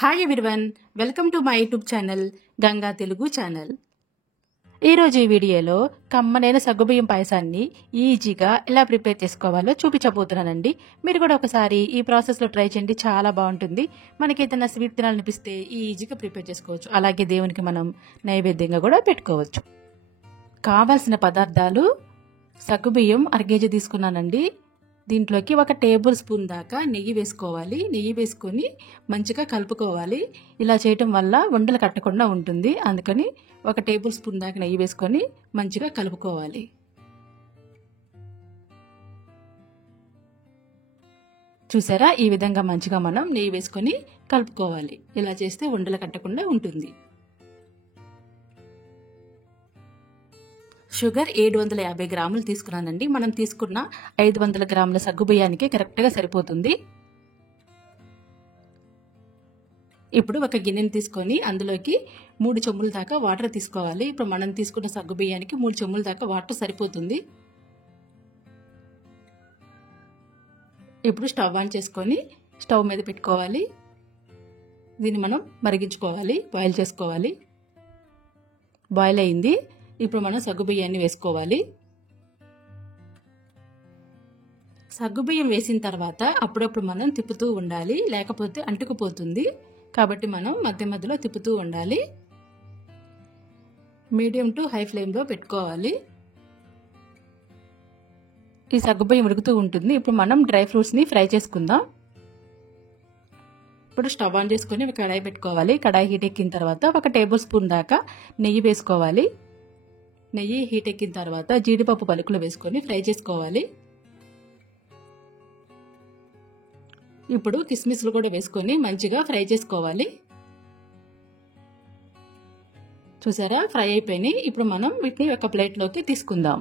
Hi everyone, welcome to my YouTube channel Ganga Telugu channel. ఈరోజు ఈ వీడియోలో కమ్మనైన సగ్గుబియ్యం పాయసాన్ని ఈజీగా ఎలా ప్రిపేర్ చేసుకోవాలో చూపించబోతున్నానండి. మీరు కూడా ఒకసారి ఈ ప్రాసెస్లో ట్రై చేయండి, చాలా బాగుంటుంది. మనకి ఏదైనా స్వీట్ తినాలనిపిస్తే ఈజీగా ప్రిపేర్ చేసుకోవచ్చు. అలాగే దేవునికి మనం నైవేద్యంగా కూడా పెట్టుకోవచ్చు. కావాల్సిన పదార్థాలు: సగ్గుబియ్యం 1/2 కేజీ తీసుకున్నానండి. దీంట్లోకి 1 టేబుల్ స్పూన్ దాకా నెయ్యి వేసుకోవాలి. నెయ్యి వేసుకొని మంచిగా కలుపుకోవాలి. ఇలా చేయటం వల్ల ఉండలు కట్టకుండా ఉంటుంది. అందుకని 1 టేబుల్ స్పూన్ దాకా నెయ్యి వేసుకొని మంచిగా కలుపుకోవాలి. చూసారా, ఈ విధంగా మంచిగా మనం నెయ్యి వేసుకొని కలుపుకోవాలి. ఇలా చేస్తే ఉండలు కట్టకుండా ఉంటుంది. షుగర్ 750 గ్రాములు తీసుకున్నానండి. మనం తీసుకున్న 500 గ్రాముల సగ్గుబియ్యానికి కరెక్ట్గా సరిపోతుంది. ఇప్పుడు ఒక గిన్నెని తీసుకొని అందులోకి 3 చెంబుల దాకా వాటర్ తీసుకోవాలి. ఇప్పుడు మనం తీసుకున్న సగ్గుబియ్యానికి 3 చెంబుల దాకా వాటర్ సరిపోతుంది. ఇప్పుడు స్టవ్ ఆన్ చేసుకొని స్టవ్ మీద పెట్టుకోవాలి. దీన్ని మనం మరిగించుకోవాలి, బాయిల్ చేసుకోవాలి. బాయిల్ అయింది. ఇప్పుడు మనం సగ్గుబియ్యాన్ని వేసుకోవాలి. సగ్గుబియ్యం వేసిన తర్వాత అప్పుడప్పుడు మనం తిప్పుతూ ఉండాలి, లేకపోతే అంటుకుపోతుంది. కాబట్టి మనం మధ్య మధ్యలో తిప్పుతూ ఉండాలి. మీడియం టు హై ఫ్లేమ్లో పెట్టుకోవాలి. ఈ సగ్గుబియ్యం ఉడుకుతూ ఉంటుంది. ఇప్పుడు మనం డ్రై ఫ్రూట్స్ని ఫ్రై చేసుకుందాం. ఇప్పుడు స్టవ్ ఆన్ చేసుకొని ఒక కడాయి పెట్టుకోవాలి. కడాయి హీట్ ఎక్కిన తర్వాత 1 టేబుల్ స్పూన్ దాకా నెయ్యి వేసుకోవాలి. నెయ్యి హీట్ ఎక్కిన తర్వాత జీడిపప్పు పలుకులు వేసుకొని ఫ్రై చేసుకోవాలి. ఇప్పుడు కిస్మిస్లు కూడా వేసుకొని మంచిగా ఫ్రై చేసుకోవాలి. చూసారా, ఫ్రై అయిపోయినాయి. ఇప్పుడు మనం వీటిని ఒక ప్లేట్లోకి తీసుకుందాం.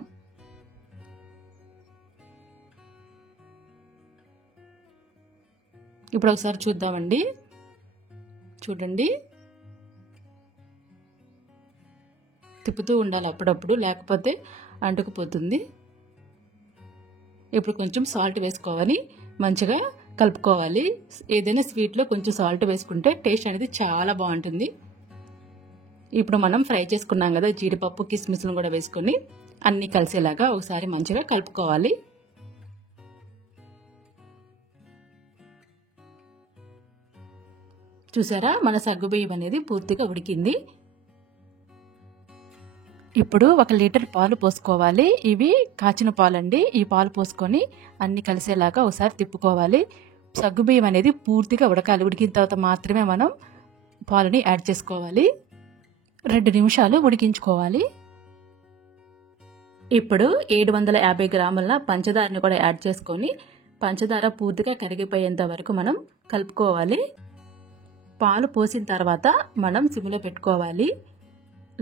ఇప్పుడు ఒకసారి చూద్దామండి. చూడండి, తిప్పుతూ ఉండాలి అప్పుడప్పుడు, లేకపోతే అంటుకుపోతుంది. ఇప్పుడు కొంచెం సాల్ట్ వేసుకోవాలి, మంచిగా కలుపుకోవాలి. ఏదైనా స్వీట్లో కొంచెం సాల్ట్ వేసుకుంటే టేస్ట్ అనేది చాలా బాగుంటుంది. ఇప్పుడు మనం ఫ్రై చేసుకున్నాం కదా, జీడిపప్పు కిస్మిస్లను కూడా వేసుకొని అన్నీ కలిసేలాగా ఒకసారి మంచిగా కలుపుకోవాలి. చూసారా, మన సగ్గుబియ్యం అనేది పూర్తిగా ఉడికింది. ఇప్పుడు 1 లీటర్ పాలు పోసుకోవాలి. ఇవి కాచిన పాలండి. ఈ పాలు పోసుకొని అన్ని కలిసేలాగా ఒకసారి తిప్పుకోవాలి. సగ్గుబియ్యం అనేది పూర్తిగా ఉడకాలి. ఉడికిన తర్వాత మాత్రమే మనం పాలని యాడ్ చేసుకోవాలి. 2 నిమిషాలు ఉడికించుకోవాలి. ఇప్పుడు 750 గ్రాముల పంచదారని కూడా యాడ్ చేసుకొని పంచదార పూర్తిగా కరిగిపోయేంత వరకు మనం కలుపుకోవాలి. పాలు పోసిన తర్వాత మనం సిమ్లో పెట్టుకోవాలి,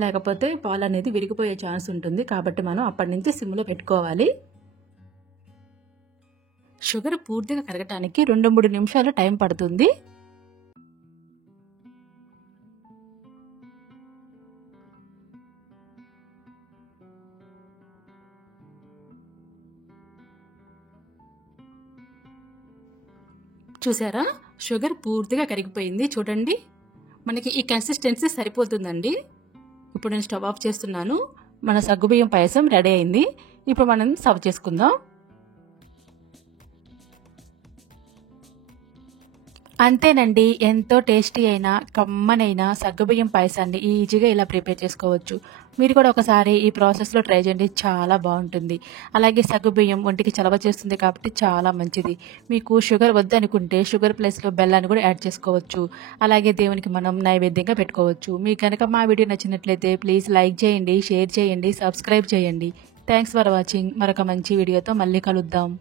లేకపోతే పాలు అనేది విరిగిపోయే ఛాన్స్ ఉంటుంది. కాబట్టి మనం అప్పటి నుంచి సిమ్లో పెట్టుకోవాలి. షుగర్ పూర్తిగా కరగటానికి 2-3 నిమిషాలు టైం పడుతుంది. చూసారా, షుగర్ పూర్తిగా కరిగిపోయింది. చూడండి, మనకి ఈ కన్సిస్టెన్సీ సరిపోతుందండి. ఇప్పుడు నేను స్టవ్ ఆఫ్ చేస్తున్నాను. మన సగ్గుబియ్యం పాయసం రెడీ అయింది. ఇప్పుడు మనం సర్వ్ చేసుకుందాం. అంతేనండి, ఎంతో టేస్టీ అయిన కమ్మనైన సగ్గుబియ్యం పాయసాన్ని ఈజీగా ఇలా ప్రిపేర్ చేసుకోవచ్చు. మీరు కూడా ఒకసారి ఈ ప్రాసెస్లో ట్రై చేయండి, చాలా బాగుంటుంది. అలాగే సగ్గుబియ్యం ఒంటికి చలవ చేస్తుంది కాబట్టి చాలా మంచిది. మీకు షుగర్ వద్దనుకుంటే షుగర్ ప్లేస్లో బెల్లాన్ని కూడా యాడ్ చేసుకోవచ్చు. అలాగే దేవునికి మనం నైవేద్యంగా పెట్టుకోవచ్చు. మీకు కనుక మా వీడియో నచ్చినట్లయితే ప్లీజ్ లైక్ చేయండి, షేర్ చేయండి, సబ్స్క్రైబ్ చేయండి. Thanks for watching. మరొక మంచి వీడియోతో మళ్ళీ కలుద్దాం.